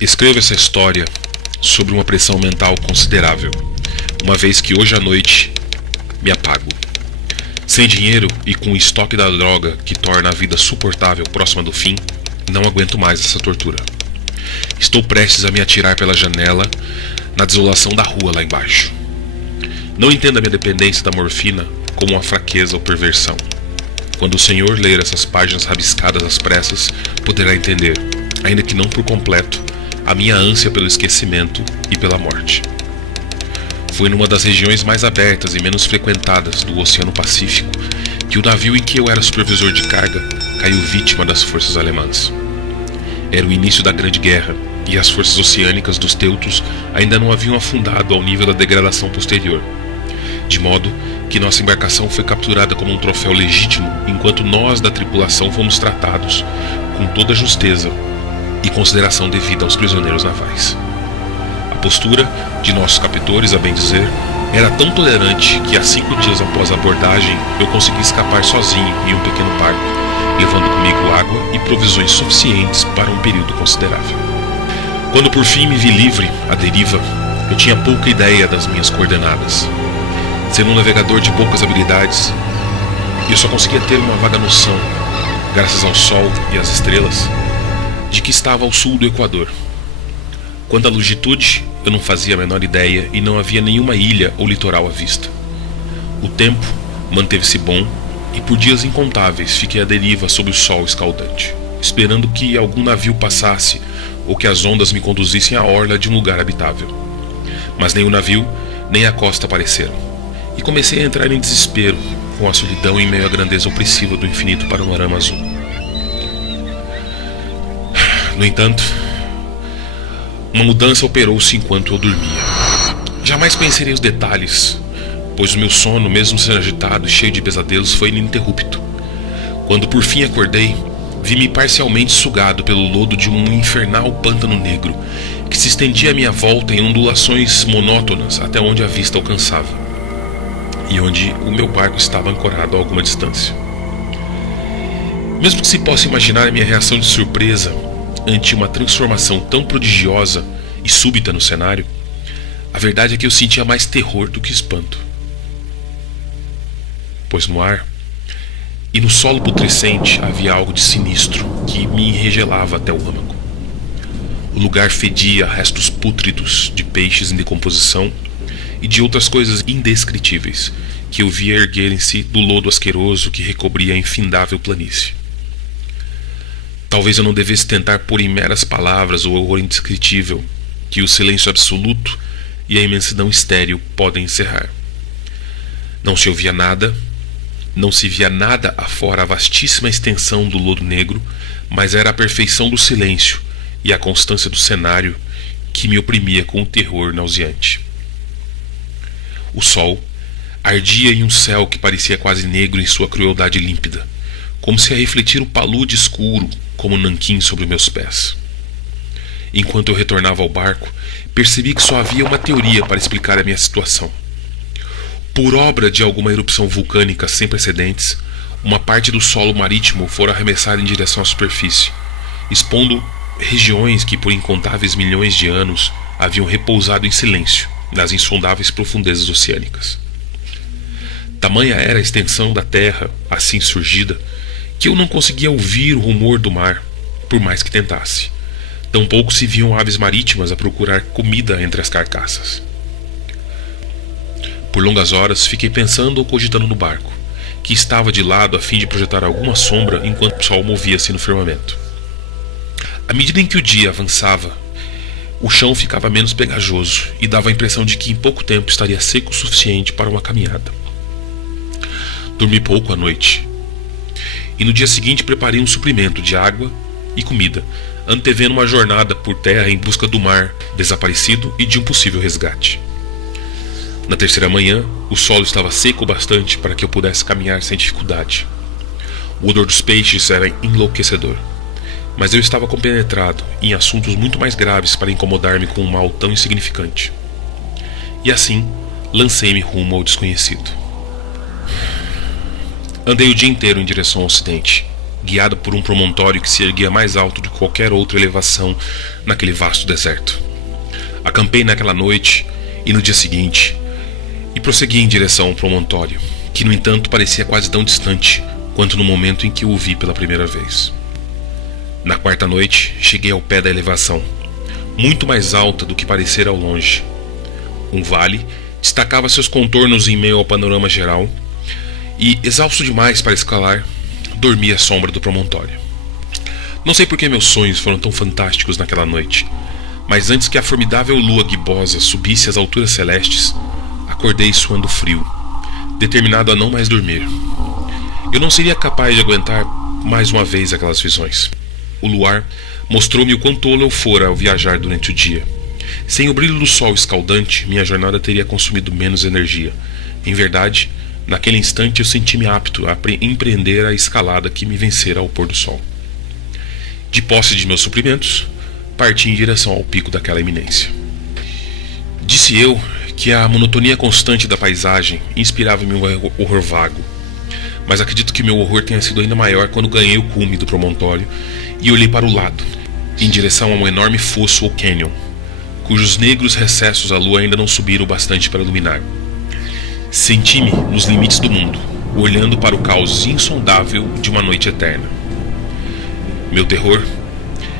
Escrevo essa história sobre uma pressão mental considerável, uma vez que hoje à noite me apago. Sem dinheiro e com o estoque da droga que torna a vida suportável próxima do fim, não aguento mais essa tortura. Estou prestes a me atirar pela janela na desolação da rua lá embaixo. Não entenda a minha dependência da morfina como uma fraqueza ou perversão. Quando o Senhor ler essas páginas rabiscadas às pressas, poderá entender, ainda que não por completo, a minha ânsia pelo esquecimento e pela morte. Foi numa das regiões mais abertas e menos frequentadas do Oceano Pacífico que o navio em que eu era supervisor de carga caiu vítima das forças alemãs. Era o início da Grande Guerra e as forças oceânicas dos teutos ainda não haviam afundado ao nível da degradação posterior, de modo que nossa embarcação foi capturada como um troféu legítimo, enquanto nós da tripulação fomos tratados com toda a justeza e consideração devida aos prisioneiros navais. A postura de nossos captores, a bem dizer, era tão tolerante que, a 5 dias após a abordagem, eu consegui escapar sozinho em um pequeno barco, levando comigo água e provisões suficientes para um período considerável. Quando por fim me vi livre, à deriva, eu tinha pouca ideia das minhas coordenadas. Sendo um navegador de poucas habilidades, eu só conseguia ter uma vaga noção, graças ao sol e às estrelas, de que estava ao sul do Equador. Quanto à longitude, eu não fazia a menor ideia e não havia nenhuma ilha ou litoral à vista. O tempo manteve-se bom e por dias incontáveis fiquei à deriva sob o sol escaldante, esperando que algum navio passasse ou que as ondas me conduzissem à orla de um lugar habitável. Mas nem o navio, nem a costa apareceram, e comecei a entrar em desespero com a solidão em meio à grandeza opressiva do infinito panorama azul. No entanto, uma mudança operou-se enquanto eu dormia. Jamais pensei nos detalhes, pois o meu sono, mesmo sendo agitado e cheio de pesadelos, foi ininterrupto. Quando por fim acordei, vi-me parcialmente sugado pelo lodo de um infernal pântano negro, que se estendia à minha volta em ondulações monótonas até onde a vista alcançava, e onde o meu barco estava ancorado a alguma distância. Mesmo que se possa imaginar a minha reação de surpresa ante uma transformação tão prodigiosa e súbita no cenário, a verdade é que eu sentia mais terror do que espanto. Pois no ar e no solo putrescente havia algo de sinistro que me enregelava até o âmago. O lugar fedia a restos pútridos de peixes em decomposição e de outras coisas indescritíveis que eu via erguerem-se do lodo asqueroso que recobria a infindável planície. Talvez eu não devesse tentar pôr em meras palavras o horror indescritível que o silêncio absoluto e a imensidão estéril podem encerrar. Não se ouvia nada, não se via nada afora a vastíssima extensão do lodo negro, mas era a perfeição do silêncio e a constância do cenário que me oprimia com o terror nauseante. O sol ardia em um céu que parecia quase negro em sua crueldade límpida, como se a refletir o palude escuro como um nanquim sobre meus pés. Enquanto eu retornava ao barco, percebi que só havia uma teoria para explicar a minha situação. Por obra de alguma erupção vulcânica sem precedentes, uma parte do solo marítimo fora arremessada em direção à superfície, expondo regiões que por incontáveis milhões de anos haviam repousado em silêncio nas insondáveis profundezas oceânicas. Tamanha era a extensão da terra, assim surgida, que eu não conseguia ouvir o rumor do mar, por mais que tentasse. Tampouco se viam aves marítimas a procurar comida entre as carcaças. Por longas horas fiquei pensando ou cogitando no barco, que estava de lado a fim de projetar alguma sombra enquanto o sol movia-se no firmamento. À medida em que o dia avançava, o chão ficava menos pegajoso e dava a impressão de que em pouco tempo estaria seco o suficiente para uma caminhada. Dormi pouco à noite, e no dia seguinte preparei um suprimento de água e comida, antevendo uma jornada por terra em busca do mar desaparecido e de um possível resgate. Na terceira manhã, o solo estava seco bastante para que eu pudesse caminhar sem dificuldade. O odor dos peixes era enlouquecedor, mas eu estava compenetrado em assuntos muito mais graves para incomodar-me com um mal tão insignificante. E assim, lancei-me rumo ao desconhecido. Andei o dia inteiro em direção ao ocidente, guiada por um promontório que se erguia mais alto do que qualquer outra elevação naquele vasto deserto. Acampei naquela noite e no dia seguinte, e prossegui em direção ao promontório, que no entanto parecia quase tão distante quanto no momento em que o vi pela primeira vez. Na quarta noite, cheguei ao pé da elevação, muito mais alta do que parecera ao longe. Um vale destacava seus contornos em meio ao panorama geral, e, exausto demais para escalar, dormi à sombra do promontório. Não sei por que meus sonhos foram tão fantásticos naquela noite, mas antes que a formidável lua gibosa subisse às alturas celestes, acordei suando frio, determinado a não mais dormir. Eu não seria capaz de aguentar mais uma vez aquelas visões. O luar mostrou-me o quão tolo eu fora ao viajar durante o dia. Sem o brilho do sol escaldante, minha jornada teria consumido menos energia. Em verdade, naquele instante eu senti-me apto a empreender a escalada que me vencera ao pôr do sol. De posse de meus suprimentos, parti em direção ao pico daquela eminência. Disse eu que a monotonia constante da paisagem inspirava-me um horror vago, mas acredito que meu horror tenha sido ainda maior quando ganhei o cume do promontório e olhei para o lado, em direção a um enorme fosso ou canyon, cujos negros recessos a lua ainda não subiram o bastante para iluminar. Senti-me nos limites do mundo, olhando para o caos insondável de uma noite eterna. Meu terror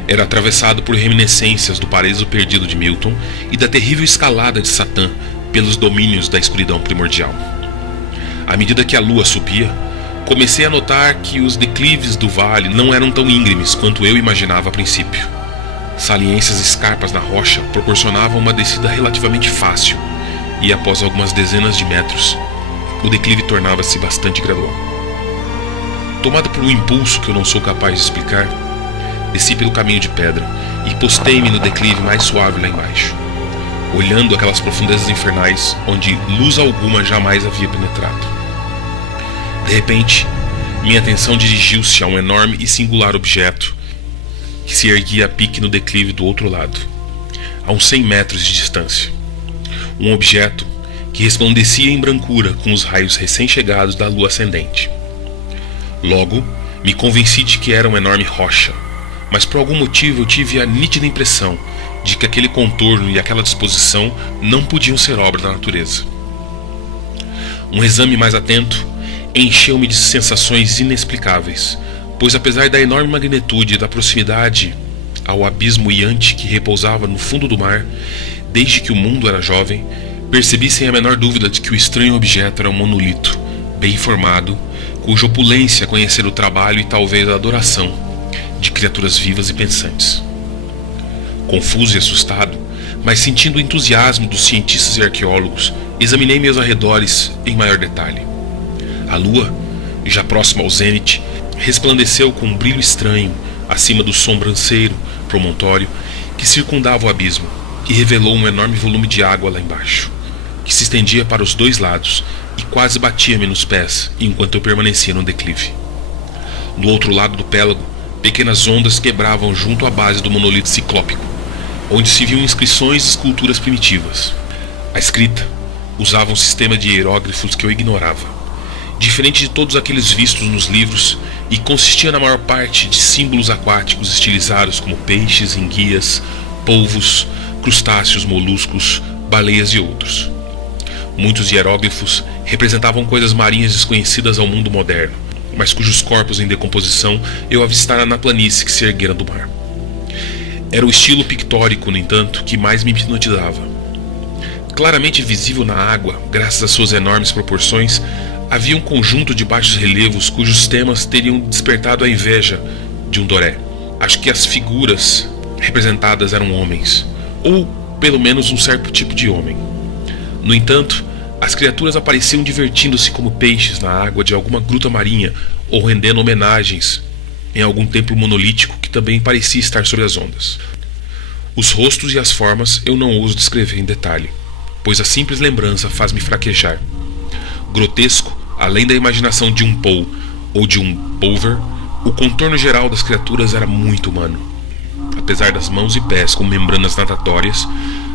era atravessado por reminiscências do paraíso perdido de Milton e da terrível escalada de Satã pelos domínios da escuridão primordial. À medida que a lua subia, comecei a notar que os declives do vale não eram tão íngremes quanto eu imaginava a princípio. Saliências escarpas na rocha proporcionavam uma descida relativamente fácil, e após algumas dezenas de metros, o declive tornava-se bastante gradual. Tomado por um impulso que eu não sou capaz de explicar, desci pelo caminho de pedra e postei-me no declive mais suave lá embaixo, olhando aquelas profundezas infernais onde luz alguma jamais havia penetrado. De repente, minha atenção dirigiu-se a um enorme e singular objeto que se erguia a pique no declive do outro lado, a uns 100 metros de distância. Um objeto que resplandecia em brancura com os raios recém-chegados da lua ascendente. Logo, me convenci de que era uma enorme rocha, mas por algum motivo eu tive a nítida impressão de que aquele contorno e aquela disposição não podiam ser obra da natureza. Um exame mais atento encheu-me de sensações inexplicáveis, pois apesar da enorme magnitude e da proximidade ao abismo iante que repousava no fundo do mar, desde que o mundo era jovem, percebi sem a menor dúvida de que o estranho objeto era um monolito, bem formado, cuja opulência conhecera o trabalho e talvez a adoração de criaturas vivas e pensantes. Confuso e assustado, mas sentindo o entusiasmo dos cientistas e arqueólogos, examinei meus arredores em maior detalhe. A lua, já próxima ao zênite, resplandeceu com um brilho estranho acima do sobranceiro promontório que circundava o abismo e revelou um enorme volume de água lá embaixo, que se estendia para os dois lados e quase batia-me nos pés enquanto eu permanecia no declive. Do outro lado do pélago, pequenas ondas quebravam junto à base do monolito ciclópico, onde se viam inscrições e esculturas primitivas. A escrita usava um sistema de hieróglifos que eu ignorava, diferente de todos aqueles vistos nos livros, e consistia na maior parte de símbolos aquáticos estilizados como peixes, enguias, polvos, crustáceos, moluscos, baleias e outros. Muitos hieróglifos representavam coisas marinhas desconhecidas ao mundo moderno, mas cujos corpos em decomposição eu avistara na planície que se erguera do mar. Era o estilo pictórico, no entanto, que mais me hipnotizava. Claramente visível na água, graças às suas enormes proporções, havia um conjunto de baixos relevos cujos temas teriam despertado a inveja de um Doré. Acho que as figuras representadas eram homens, ou pelo menos um certo tipo de homem. No entanto, as criaturas apareciam divertindo-se como peixes na água de alguma gruta marinha ou rendendo homenagens em algum templo monolítico que também parecia estar sobre as ondas. Os rostos e as formas eu não ouso descrever em detalhe, pois a simples lembrança faz-me fraquejar. Grotesco, além da imaginação de um Poe ou de um Bulwer, o contorno geral das criaturas era muito humano. Apesar das mãos e pés com membranas natatórias,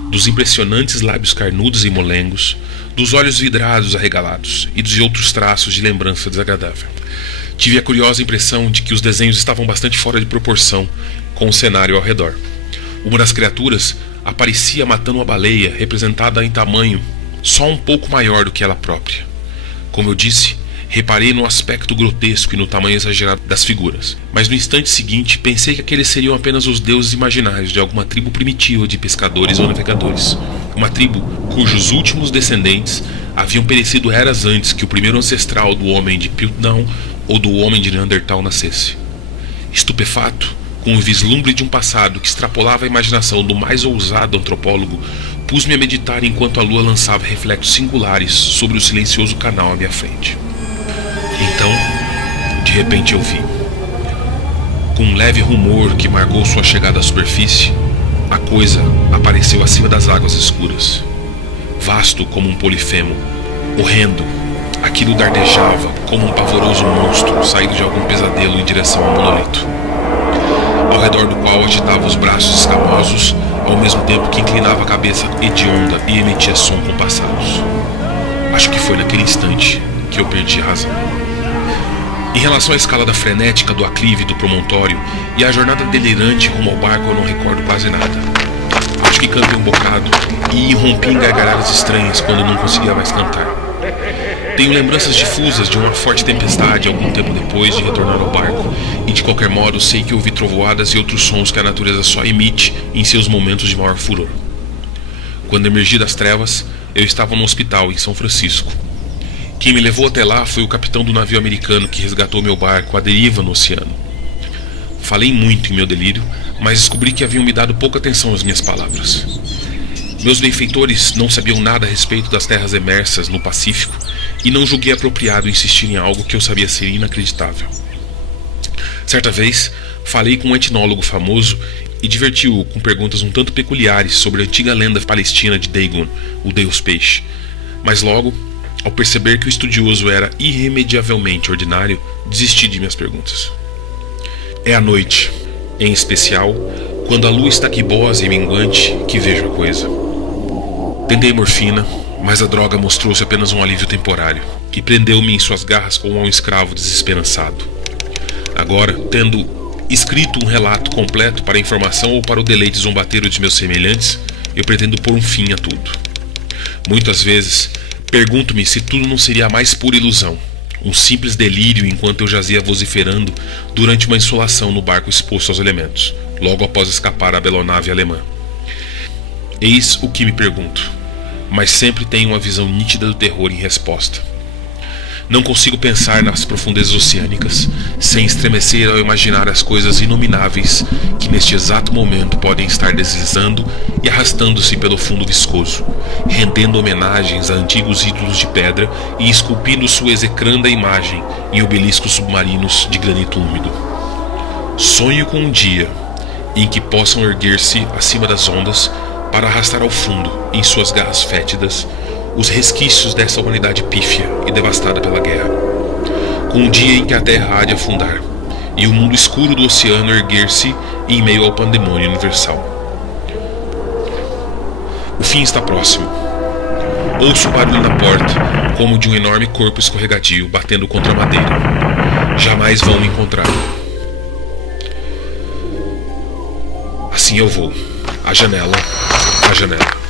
dos impressionantes lábios carnudos e molengos, dos olhos vidrados arregalados e de outros traços de lembrança desagradável. Tive a curiosa impressão de que os desenhos estavam bastante fora de proporção com o cenário ao redor. Uma das criaturas aparecia matando uma baleia representada em tamanho só um pouco maior do que ela própria. Como eu disse, reparei no aspecto grotesco e no tamanho exagerado das figuras, mas no instante seguinte pensei que aqueles seriam apenas os deuses imaginários de alguma tribo primitiva de pescadores ou navegadores. Uma tribo cujos últimos descendentes haviam perecido eras antes que o primeiro ancestral do homem de Piltdown ou do homem de Neandertal nascesse. Estupefato, com o vislumbre de um passado que extrapolava a imaginação do mais ousado antropólogo, pus-me a meditar enquanto a lua lançava reflexos singulares sobre o silencioso canal à minha frente. Então, de repente eu vi. Com um leve rumor que marcou sua chegada à superfície, a coisa apareceu acima das águas escuras. Vasto como um polifemo, horrendo, aquilo dardejava como um pavoroso monstro saído de algum pesadelo em direção ao monolito, ao redor do qual agitava os braços escamosos, ao mesmo tempo que inclinava a cabeça hedionda e emitia som compassados. Acho que foi naquele instante que eu perdi a razão. Em relação à escalada frenética do aclive do promontório e à jornada delirante rumo ao barco, eu não recordo quase nada. Acho que cantei um bocado e irrompi em gargalhadas estranhas quando não conseguia mais cantar. Tenho lembranças difusas de uma forte tempestade algum tempo depois de retornar ao barco, e de qualquer modo sei que ouvi trovoadas e outros sons que a natureza só emite em seus momentos de maior furor. Quando emergi das trevas, eu estava no hospital em São Francisco. Quem me levou até lá foi o capitão do navio americano que resgatou meu barco à deriva no oceano. Falei muito em meu delírio, mas descobri que haviam me dado pouca atenção às minhas palavras. Meus benfeitores não sabiam nada a respeito das terras emersas no Pacífico e não julguei apropriado insistir em algo que eu sabia ser inacreditável. Certa vez, falei com um etnólogo famoso e diverti-o com perguntas um tanto peculiares sobre a antiga lenda palestina de Dagon, o deus peixe, mas logo, ao perceber que o estudioso era irremediavelmente ordinário, desisti de minhas perguntas. É à noite, em especial, quando a lua está quibosa e minguante, que vejo a coisa. Tentei morfina, mas a droga mostrou-se apenas um alívio temporário, e prendeu-me em suas garras como a um escravo desesperançado. Agora, tendo escrito um relato completo para a informação ou para o deleite zombateiro de meus semelhantes, eu pretendo pôr um fim a tudo. Muitas vezes, pergunto-me se tudo não seria a mais pura ilusão, um simples delírio enquanto eu jazia vociferando durante uma insolação no barco exposto aos elementos, logo após escapar à belonave alemã. Eis o que me pergunto, mas sempre tenho uma visão nítida do terror em resposta. Não consigo pensar nas profundezas oceânicas sem estremecer ao imaginar as coisas inomináveis que neste exato momento podem estar deslizando e arrastando-se pelo fundo viscoso, rendendo homenagens a antigos ídolos de pedra e esculpindo sua execranda imagem em obeliscos submarinos de granito úmido. Sonho com um dia em que possam erguer-se acima das ondas para arrastar ao fundo, em suas garras fétidas, os resquícios dessa humanidade pífia e devastada pela guerra. Com um dia em que a terra há de afundar, e o mundo escuro do oceano erguer-se em meio ao pandemônio universal. O fim está próximo. Ouço o barulho na porta, como de um enorme corpo escorregadio batendo contra a madeira. Jamais vão me encontrar. Assim eu vou. À janela. À janela.